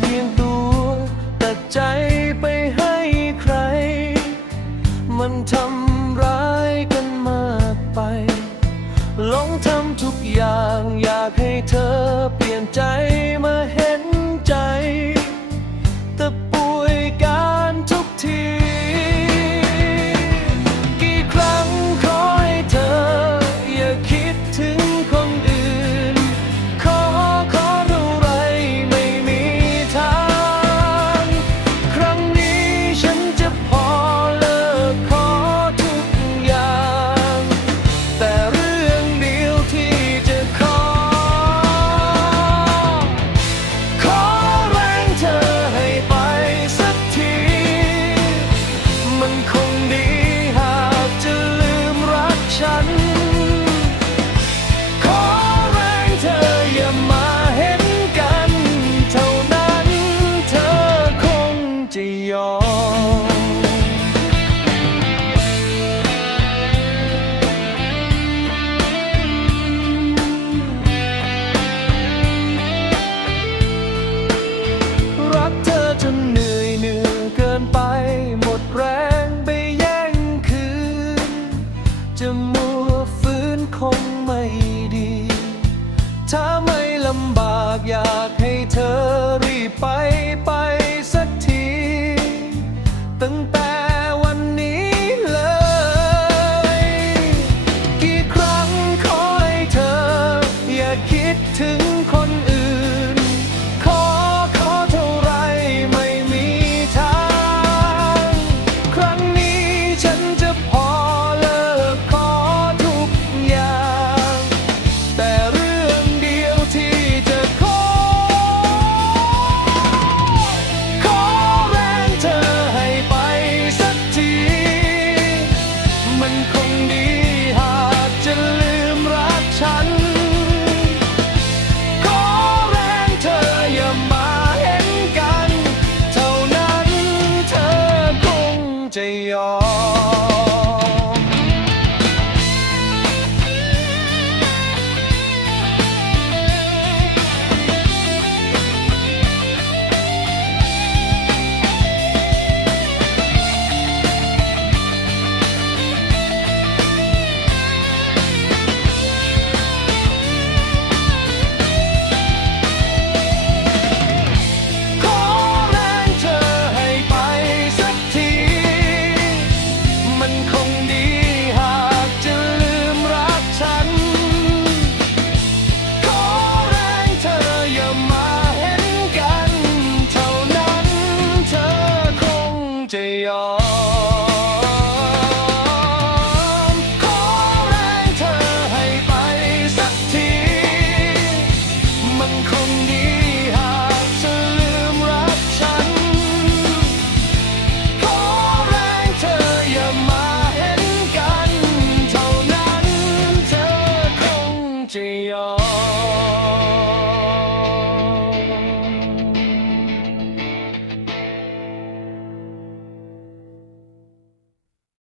เพียงตัวแต่ใจไปให้ใคร มันทำร้ายกันมากไปลองทำทุกอย่างอยากให้เธอเปลี่ยนใจ ฟื้นคงไม่ดี ถ้าไม่ลำบากอยากให้เธอรีบไปไปสักที ตั้งแต่วันนี้เลย กี่ครั้งขอให้เธอ อย่าคิดถึงคนอื่น คง